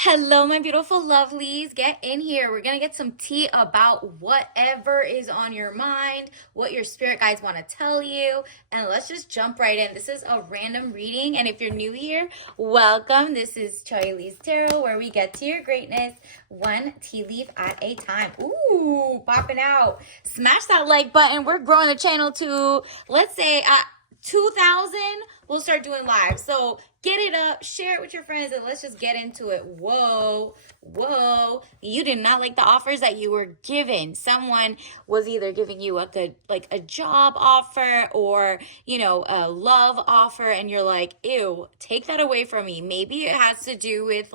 Hello, my beautiful lovelies. Get in here. We're going to get some tea about whatever is on your mind, what your spirit guides want to tell you, and let's just jump right in. This is a random reading, and if you're new here, welcome. This is Charlie's Tarot, where we get to your greatness one tea leaf at a time. Ooh, popping out. Smash that like button. We're growing the channel to, let's say, 2,000, we'll start doing live. So get it up, share it with your friends, and let's just get into it. Whoa, whoa. You did not like the offers that you were given. Someone was either giving you a job offer or, a love offer, and you're like, ew, take that away from me. Maybe it has to do with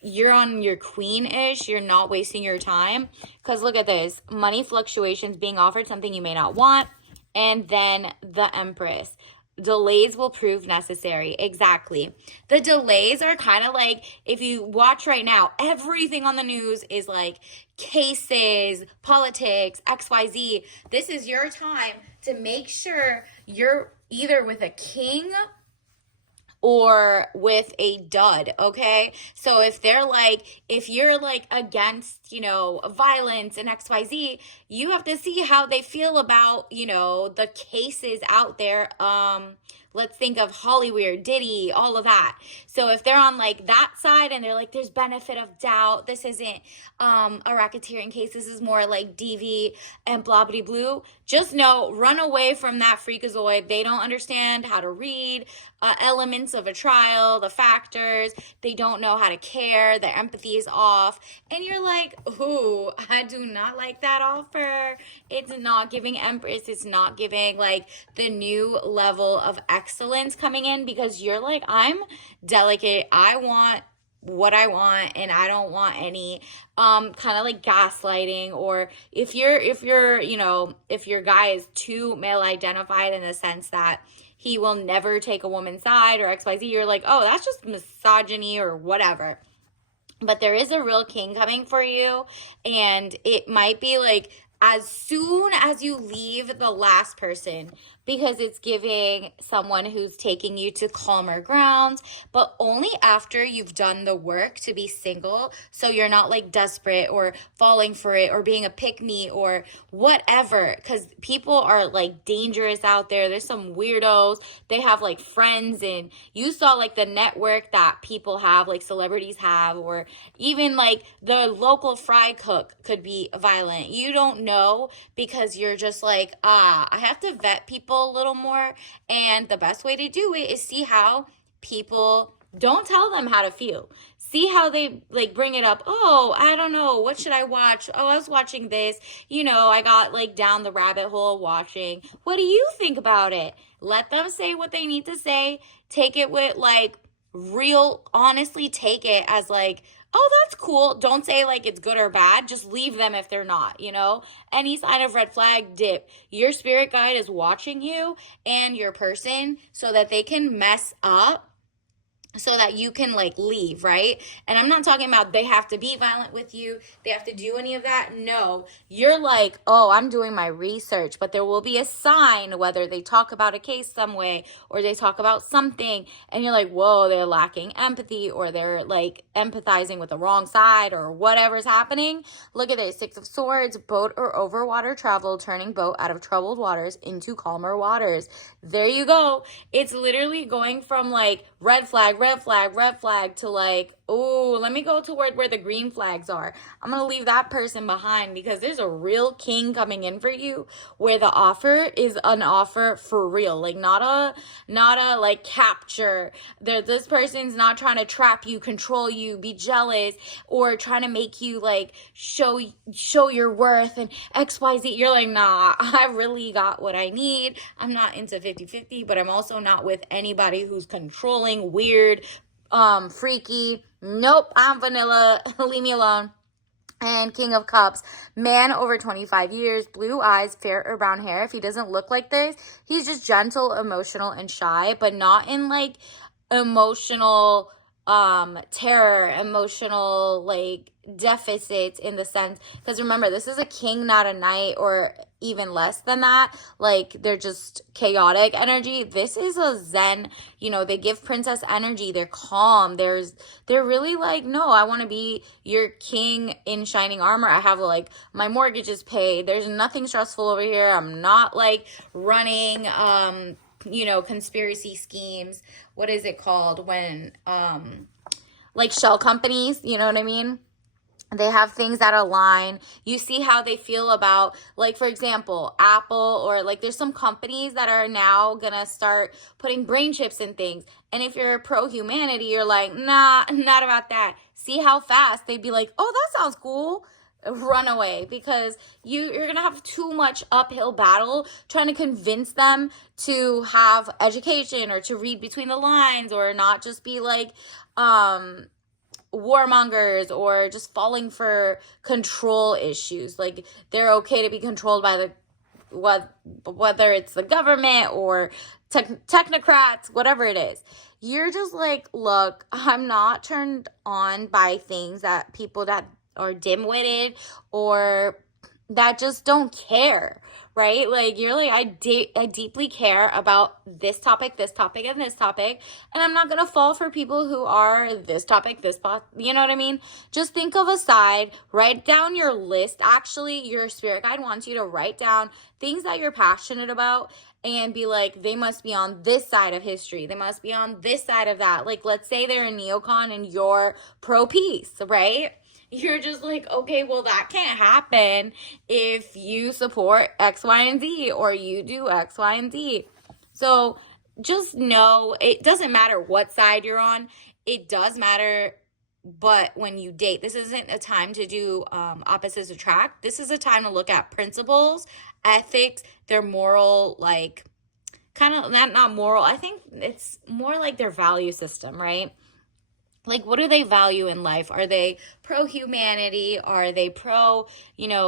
you're on your queen-ish, you're not wasting your time. Because look at this, money fluctuations being offered, something you may not want. And then the Empress. Delays will prove necessary. Exactly. The delays are kind of like, if you watch right now, everything on the news is like cases, politics, XYZ. This is your time to make sure you're either with a king or with a dud, okay? So if you're against, violence and XYZ, you have to see how they feel about, the cases out there. Let's think of Hollywood, Diddy, all of that. So if they're on that side and they're like, there's benefit of doubt, this isn't a racketeering case, this is more like DV and blah blah blue, just know, run away from that freakazoid. They don't understand how to read elements of a trial, the factors. They don't know how to care. Their empathy is off. And you're like, ooh, I do not like that offer. It's not giving Empress. It's not giving the new level of excellence coming in, because you're like, I'm delicate. I want what I want, and I don't want any kind of gaslighting. Or if your guy is too male identified in the sense that he will never take a woman's side or XYZ, you're like, oh, that's just misogyny or whatever. But there is a real king coming for you, and it might be as soon as you leave the last person, because it's giving someone who's taking you to calmer grounds, but only after you've done the work to be single, so you're not desperate or falling for it or being a pick-me or whatever, because people are dangerous out there. There's some weirdos. They have friends, and you saw the network that people have, celebrities have, or even the local fry cook could be violent. You don't know, because you're just I have to vet people a little more. And the best way to do it is see how people, don't tell them how to feel. See how they bring it up. Oh, I don't know. What should I watch? Oh, I was watching this. I got down the rabbit hole watching. What do you think about it? Let them say what they need to say. Take it with real, honestly, take it as oh, that's cool. Don't say it's good or bad. Just leave them if they're not, Any sign of red flag, dip. Your spirit guide is watching you and your person so that they can mess up, so that you can leave, right? And I'm not talking about they have to be violent with you, they have to do any of that. No, you're oh, I'm doing my research. But there will be a sign, whether they talk about a case some way or they talk about something, and you're whoa, they're lacking empathy, or they're empathizing with the wrong side, or whatever's happening. Look at this, Six of Swords, boat or over water travel, turning boat out of troubled waters into calmer waters. There you go. It's literally going from red flag to oh, let me go to where the green flags are. I'm going to leave that person behind, because there's a real king coming in for you, where the offer is an offer for real. Not a capture. This person's not trying to trap you, control you, be jealous, or trying to make you show your worth and XYZ. You're nah, I really got what I need. I'm not into 50-50, but I'm also not with anybody who's controlling, weird, freaky. Nope, I'm vanilla. Leave me alone. And King of Cups, man over 25 years, blue eyes, fair or brown hair. If he doesn't look like this, he's just gentle, emotional, and shy, but not in emotional terror, emotional like deficits in the sense, because remember, this is a king, not a knight, or even less than that. Like, they're just chaotic energy. This is a zen, they give princess energy. They're calm. They're really like, no, I want to be your king in shining armor. I have like my mortgage is paid. There's nothing stressful over here. I'm not like running conspiracy schemes. What is it called when like shell companies, you know what I mean? They have things that align. You see how they feel about, like, for example, Apple, or like there's some companies that are now gonna start putting brain chips in things. And if you're pro-humanity, you're like, nah, not about that. See how fast they'd be like, oh, that sounds cool. Run away, because you're gonna have too much uphill battle trying to convince them to have education or to read between the lines, or not just be like warmongers, or just falling for control issues. Like, they're okay to be controlled by whether it's the government or technocrats, whatever it is. You're just like, look, I'm not turned on by things that people that are dim-witted or that just don't care, right? Like, you're like, I deeply care about this topic, and this topic, and I'm not gonna fall for people who are this topic, you know what I mean? Just think of a side, write down your list. Actually, your spirit guide wants you to write down things that you're passionate about, and be like, they must be on this side of history. They must be on this side of that. Like, let's say they're a neocon and you're pro-peace, right? You're just like, okay, well, that can't happen if you support X, Y, and Z, or you do X, Y, and Z. So just know, it doesn't matter what side you're on. It does matter, but when you date, this isn't a time to do opposites attract. This is a time to look at principles, ethics, their moral, like, kind of, not moral. I think it's more like their value system, right? Like, what do they value in life? Are they pro-humanity? Are they pro,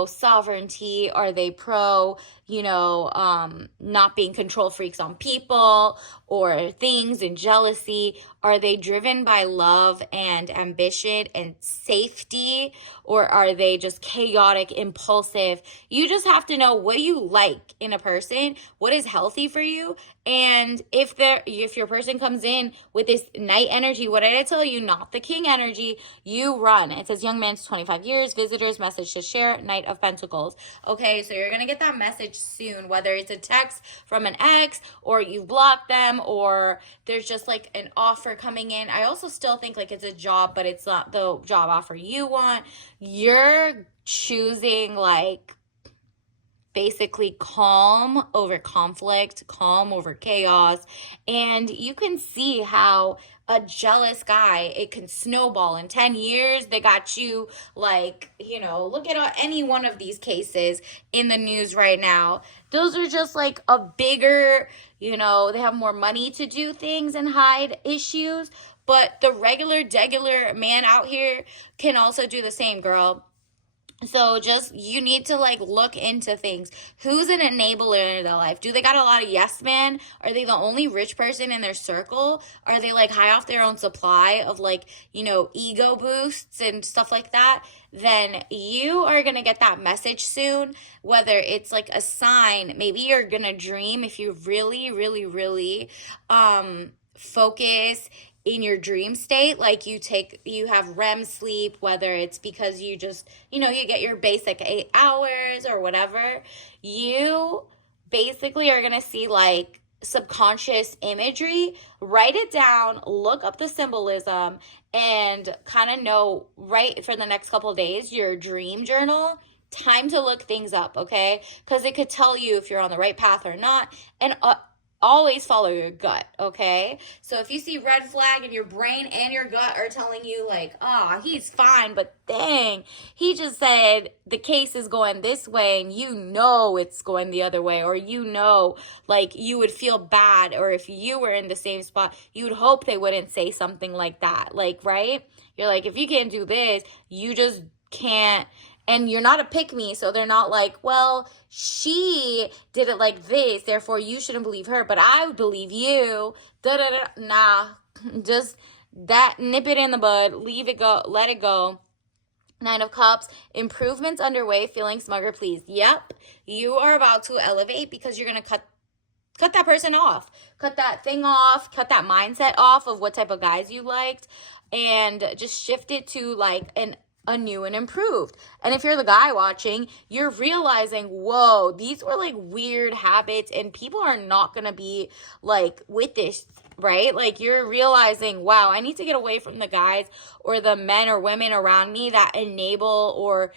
sovereignty? Are they pro, not being control freaks on people or things and jealousy? Are they driven by love and ambition and safety? Or are they just chaotic, impulsive? You just have to know, what do you like in a person? What is healthy for you? And if your person comes in with this knight energy, what did I tell you? Not the king energy, you run. It says young man to 25 years, visitors, message to share, Knight of Pentacles. Okay, so you're going to get that message soon, whether it's a text from an ex, or you've blocked them, or there's just like an offer coming in. I also still think like it's a job, but it's not the job offer you want. You're choosing like basically calm over conflict, calm over chaos. And you can see how a jealous guy, it can snowball. In 10 years, they got you like, look at any one of these cases in the news right now. Those are just like a bigger, they have more money to do things and hide issues. But the degular man out here can also do the same, girl. So just, you need to like look into things. Who's an enabler in their life? Do they got a lot of yes men? Are they the only rich person in their circle? Are they like high off their own supply of like, ego boosts and stuff like that? Then you are going to get that message soon, whether it's like a sign. Maybe you're going to dream, if you really, really, really focus in your dream state, like you have REM sleep, whether it's because you just, you get your basic 8 hours or whatever, you basically are going to see like subconscious imagery. Write it down, look up the symbolism, and kind of know, right, for the next couple of days, your dream journal, time to look things up, okay? Because it could tell you if you're on the right path or not. And always follow your gut, okay? So if you see red flag and your brain and your gut are telling you like, he's fine, but dang, he just said the case is going this way, and it's going the other way, or like you would feel bad, or if you were in the same spot, you would hope they wouldn't say something like that, like, right? You're like, if you can't do this, you just can't. And you're not a pick-me, so they're not like, well, she did it like this, therefore you shouldn't believe her, but I would believe you. Da-da-da. Nah, just That, nip it in the bud, leave it go, let it go. Nine of Cups, improvements underway, feeling smug or pleased. Yep, you are about to elevate because you're going to cut that person off. Cut that thing off, cut that mindset off of what type of guys you liked, and just shift it to like a new and improved. And if you're the guy watching, you're realizing, whoa, these were like weird habits and people are not going to be like with this, right? Like you're realizing, wow, I need to get away from the guys or the men or women around me that enable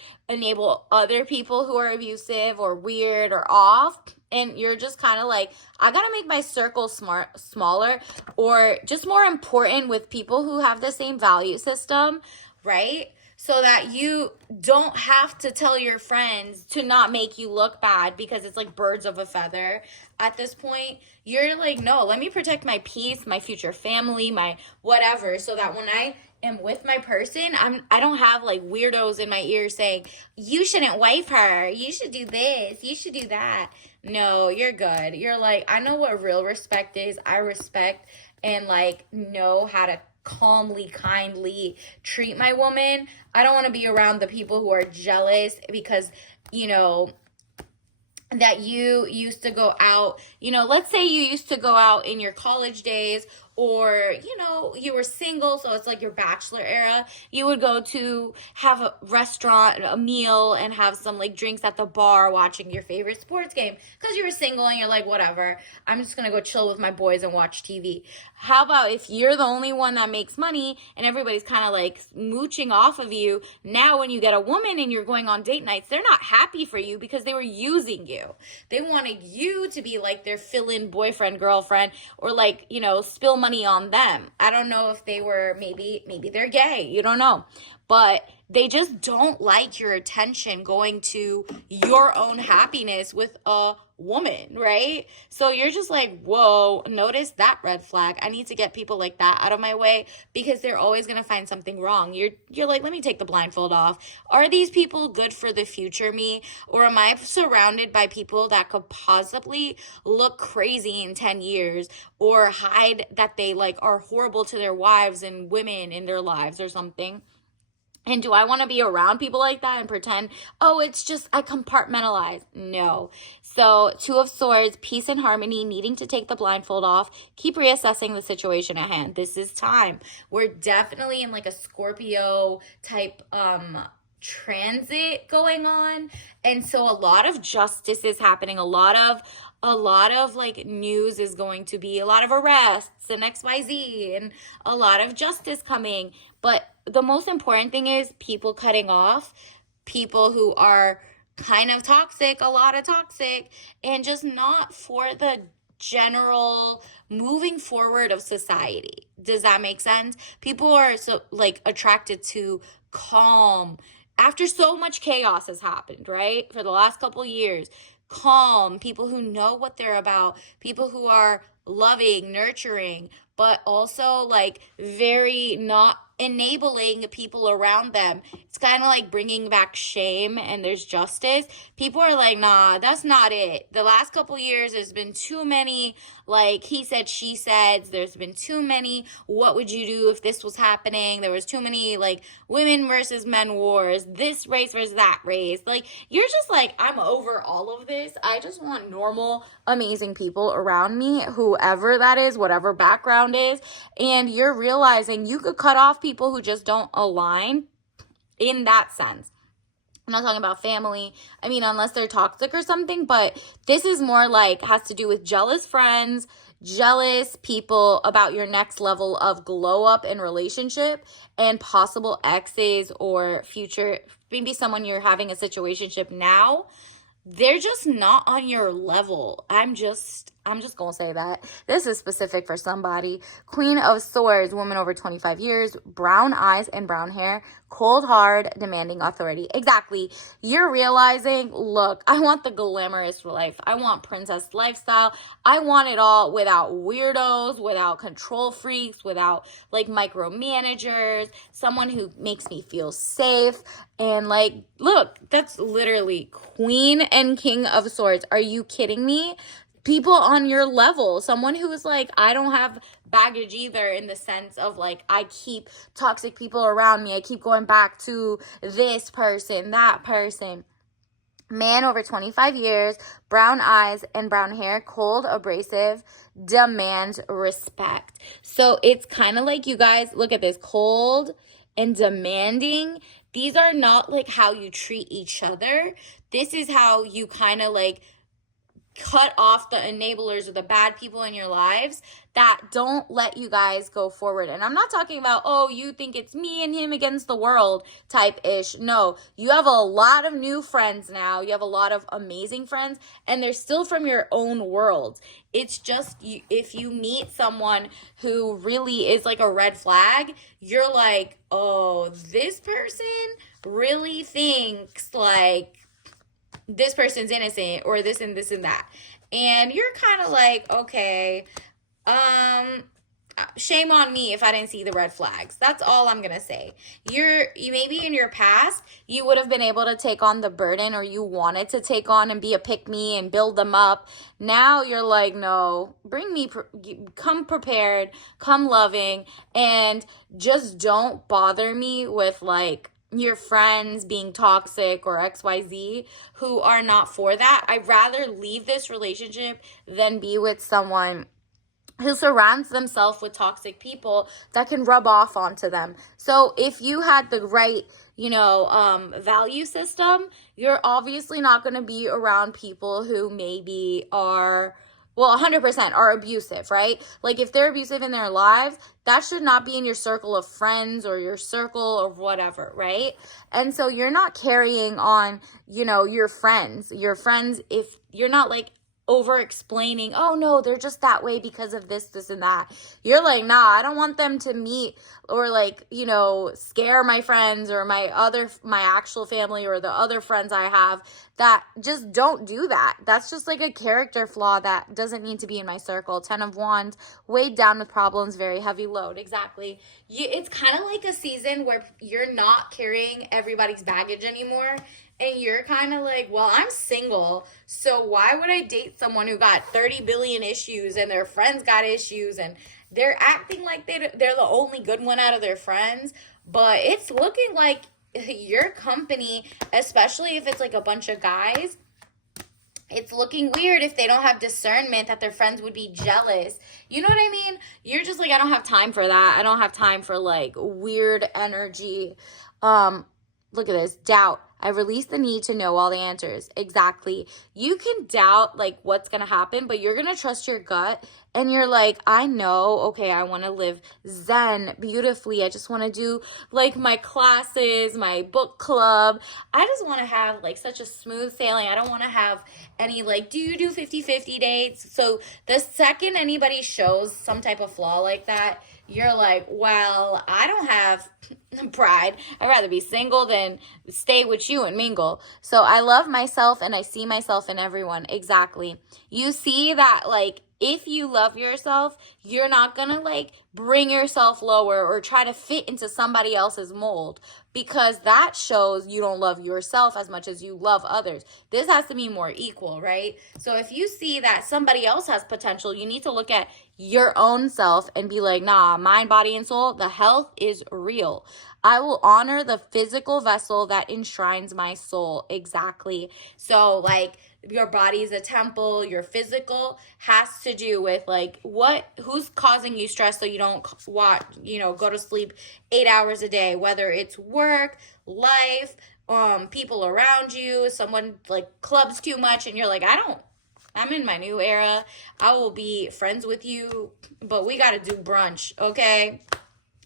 other people who are abusive or weird or off. And you're just kind of like, I got to make my circle smaller or just more important with people who have the same value system, right? So that you don't have to tell your friends to not make you look bad because it's like birds of a feather. At this point, you're like, no, let me protect my peace, my future family, my whatever, so that when I am with my person, I don't have like weirdos in my ear saying, you shouldn't wife her, you should do this, you should do that. No, you're good. You're like, I know what real respect is. I respect and like know how to calmly, kindly treat my woman. I don't want to be around the people who are jealous because, you know, that you used to go out, you know, let's say you used to go out in your college days, or, you know, you were single, so it's like your bachelor era. You would go to have a restaurant, a meal, and have some like drinks at the bar watching your favorite sports game because you were single and you're like, whatever, I'm just going to go chill with my boys and watch TV. How about if you're the only one that makes money and everybody's kind of like mooching off of you? Now when you get a woman and you're going on date nights, they're not happy for you because they were using you. They wanted you to be like their fill-in boyfriend, girlfriend, or like, you know, spill money on them. I don't know if they were, maybe they're gay, you don't know, but they just don't like your attention going to your own happiness with a woman, right? So you're just like, whoa, notice that red flag. I need to get people like that out of my way because they're always going to find something wrong. You're like, let me take the blindfold off. Are these people good for the future me? Or am I surrounded by people that could possibly look crazy in 10 years or hide that they like are horrible to their wives and women in their lives or something? And do I want to be around people like that and pretend, oh, it's just I compartmentalize? No. So 2 of Swords, peace and harmony, needing to take the blindfold off. Keep reassessing the situation at hand. This is time. We're definitely in like a Scorpio type transit going on. And so a lot of justice is happening. A lot of like news is going to be a lot of arrests and XYZ and a lot of justice coming. But the most important thing is people cutting off, people who are kind of toxic, a lot of toxic, and just not for the general moving forward of society. Does that make sense? People are so like attracted to calm after so much chaos has happened, right? For the last couple years, calm, people who know what they're about, people who are loving, nurturing, but also like very not enabling people around them. It's kind of like bringing back shame and there's justice. People are like, nah, that's not it. The last couple years, there's been too many like he said, she said. There's been too many what would you do if this was happening. There was too many like women versus men wars, this race versus that race. Like you're just like, I'm over all of this. I just want normal, amazing people around me, whoever that is, whatever background is. And you're realizing you could cut off people who just don't align in that sense. I'm not talking about family. I mean, unless they're toxic or something, but this is more like has to do with jealous friends, jealous people about your next level of glow up in relationship and possible exes or future, maybe someone you're having a situationship now. They're just not on your level. I'm just going to say that. This is specific for somebody. Queen of Swords, woman over 25 years, brown eyes and brown hair, cold hard, demanding authority. Exactly. You're realizing, look, I want the glamorous life. I want princess lifestyle. I want it all without weirdos, without control freaks, without like micromanagers, someone who makes me feel safe. And like, look, that's literally Queen and King of Swords. Are you kidding me? people on your level, someone who is like, I don't have baggage either, in the sense of like, I keep toxic people around me, I keep going back to this person, that person. Man over 25 years, brown eyes and brown hair, cold, abrasive, demands respect. So it's kind of like, you guys, look at this, cold and demanding. These are not like how you treat each other. This is how you kind of like cut off the enablers or the bad people in your lives that don't let you guys go forward. And I'm not talking about, oh, you think it's me and him against the world type ish. No, you have a lot of new friends now. You have a lot of amazing friends, and they're still from your own world. It's just, if you meet someone who really is like a red flag, you're like, oh, this person really thinks like this person's innocent, or this and this and that. And you're kind of like, okay, shame on me if I didn't see the red flags. That's all I'm gonna say. You maybe in your past you would have been able to take on the burden, or you wanted to take on and be a pick me and build them up. Now you're like, no, come prepared, come loving, and just don't bother me with like your friends being toxic or XYZ who are not for that. I'd rather leave this relationship than be with someone who surrounds themselves with toxic people that can rub off onto them. So if you had the right, value system, you're obviously not going to be around people who maybe are, 100% are abusive, right? Like if they're abusive in their lives, that should not be in your circle of friends or your circle of whatever, right? And so you're not carrying on, your friends, if you're not like over explaining, oh no, they're just that way because of this, this, and that. You're like, nah, I don't want them to meet or like, scare my friends or my actual family or the other friends I have. That just don't do that. That's just like a character flaw that doesn't need to be in my circle. 10 of Wands, weighed down with problems, very heavy load. Exactly. It's kind of like a season where you're not carrying everybody's baggage anymore. And you're kind of like, well, I'm single, so why would I date someone who got 30 billion issues and their friends got issues and they're acting like they're the only good one out of their friends? But it's looking like your company, especially if it's like a bunch of guys, it's looking weird if they don't have discernment that their friends would be jealous. You know what I mean? You're just like, I don't have time for that. I don't have time for like weird energy. Look at this, doubt. I release the need to know all the answers. Exactly. You can doubt like what's going to happen, but you're going to trust your gut. And you're like, I know, okay, I want to live Zen beautifully. I just want to do like my classes, my book club. I just want to have like such a smooth sailing. I don't want to have any like, do you do 50-50 dates? So the second anybody shows some type of flaw like that, you're like, well, I don't have pride. I'd rather be single than stay with you and mingle. So I love myself and I see myself in everyone. Exactly. You see that like, if you love yourself, you're not going to like bring yourself lower or try to fit into somebody else's mold, because that shows you don't love yourself as much as you love others. This has to be more equal, right? So if you see that somebody else has potential, you need to look at your own self and be like, nah, mind, body, and soul, the health is real. I will honor the physical vessel that enshrines my soul. Exactly. So like, your body is a temple. Your physical has to do with like who's causing you stress so you don't go to sleep 8 hours a day, whether it's work, life, people around you, someone like clubs too much and you're like, I'm in my new era. I will be friends with you, but we got to do brunch. Okay.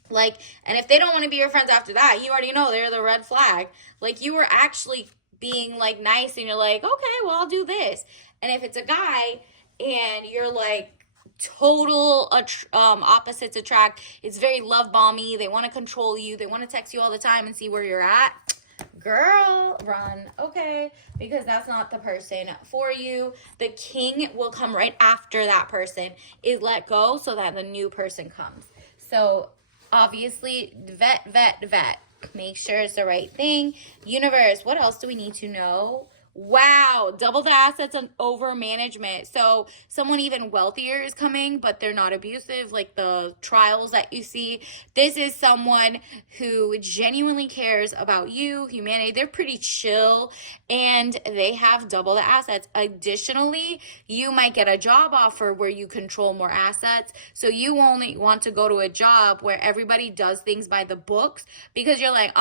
Like, and if they don't want to be your friends after that, you already know they're the red flag. Like you were actually being like nice and you're like, okay, well, I'll do this. And if it's a guy and you're like total opposites attract, it's very love bomby, they want to control you, they want to text you all the time and see where you're at, girl, run. Okay, because that's not the person for you. The king will come right after that person is let go so that the new person comes. So obviously vet. Make sure it's the right thing. Universe, what else do we need to know? Wow, double the assets and over management. So someone even wealthier is coming, but they're not abusive, like the trials that you see. This is someone who genuinely cares about you, humanity. They're pretty chill and they have double the assets. Additionally, you might get a job offer where you control more assets. So you only want to go to a job where everybody does things by the books because you're like,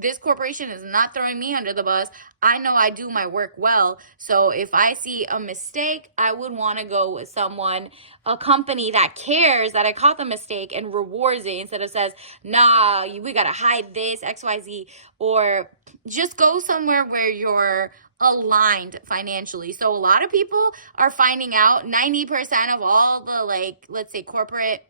this corporation is not throwing me under the bus. I know I do my work well. So if I see a mistake, I would want to go with someone, a company that cares that I caught the mistake and rewards it instead of says, nah, we got to hide this, XYZ, or just go somewhere where you're aligned financially. So a lot of people are finding out 90% of all the, like, let's say corporate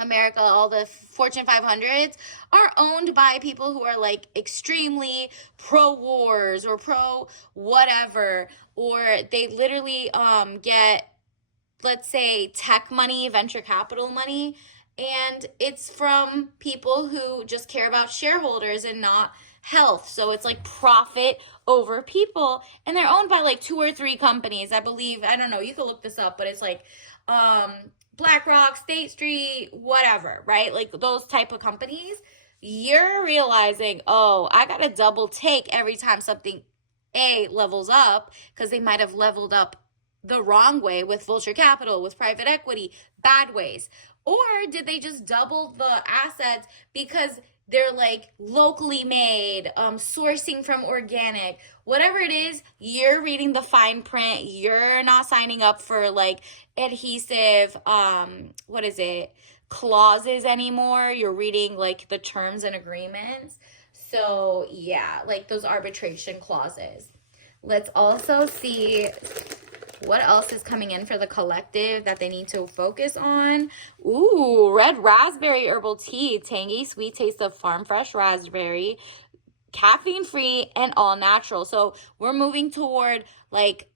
America, all the Fortune 500s are owned by people who are like extremely pro wars or pro whatever, or they literally get, let's say, tech money, venture capital money, and it's from people who just care about shareholders and not health. So it's like profit over people, and they're owned by like 2 or 3 companies, I believe. I don't know, you can look this up, but it's like BlackRock, State Street, whatever, right? Like those type of companies. You're realizing, oh, I got to double take every time something levels up, because they might have leveled up the wrong way with vulture capital, with private equity, bad ways. Or did they just double the assets because they're like locally made, sourcing from organic, whatever it is? You're reading the fine print. You're not signing up for like adhesive, clauses anymore. You're reading like the terms and agreements. So yeah, like those arbitration clauses. Let's also see what else is coming in for the collective that they need to focus on. Ooh, red raspberry herbal tea, tangy sweet taste of farm fresh raspberry, caffeine free and all natural. So we're moving toward like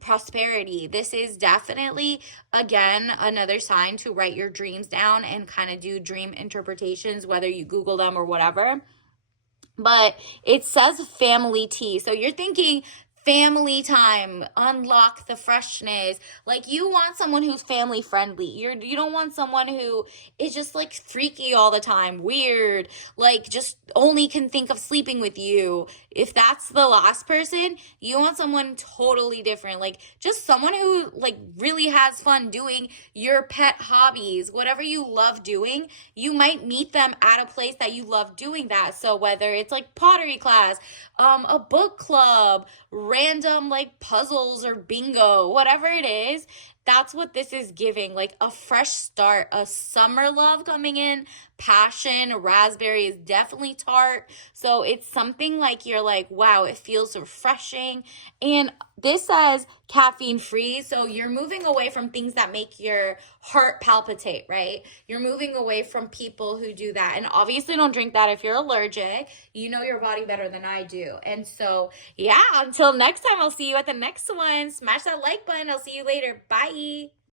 prosperity. This is definitely, again, another sign to write your dreams down and kind of do dream interpretations, whether you Google them or whatever. But it says family tea. So you're thinking family time, unlock the freshness. Like you want someone who's family friendly. You don't want someone who is just like freaky all the time, weird, like just only can think of sleeping with you. If that's the last person, you want someone totally different. Like just someone who like really has fun doing your pet hobbies, whatever you love doing. You might meet them at a place that you love doing that. So whether it's like pottery class, a book club, random like puzzles or bingo, whatever it is, that's what this is giving. Like a fresh start, a summer love coming in, passion. Raspberry is definitely tart. So it's something like you're like, wow, it feels refreshing. And this says caffeine free. So you're moving away from things that make your heart palpitate, right? You're moving away from people who do that. And obviously don't drink that if you're allergic. You know your body better than I do. And so, yeah, until next time, I'll see you at the next one. Smash that like button. I'll see you later. Bye.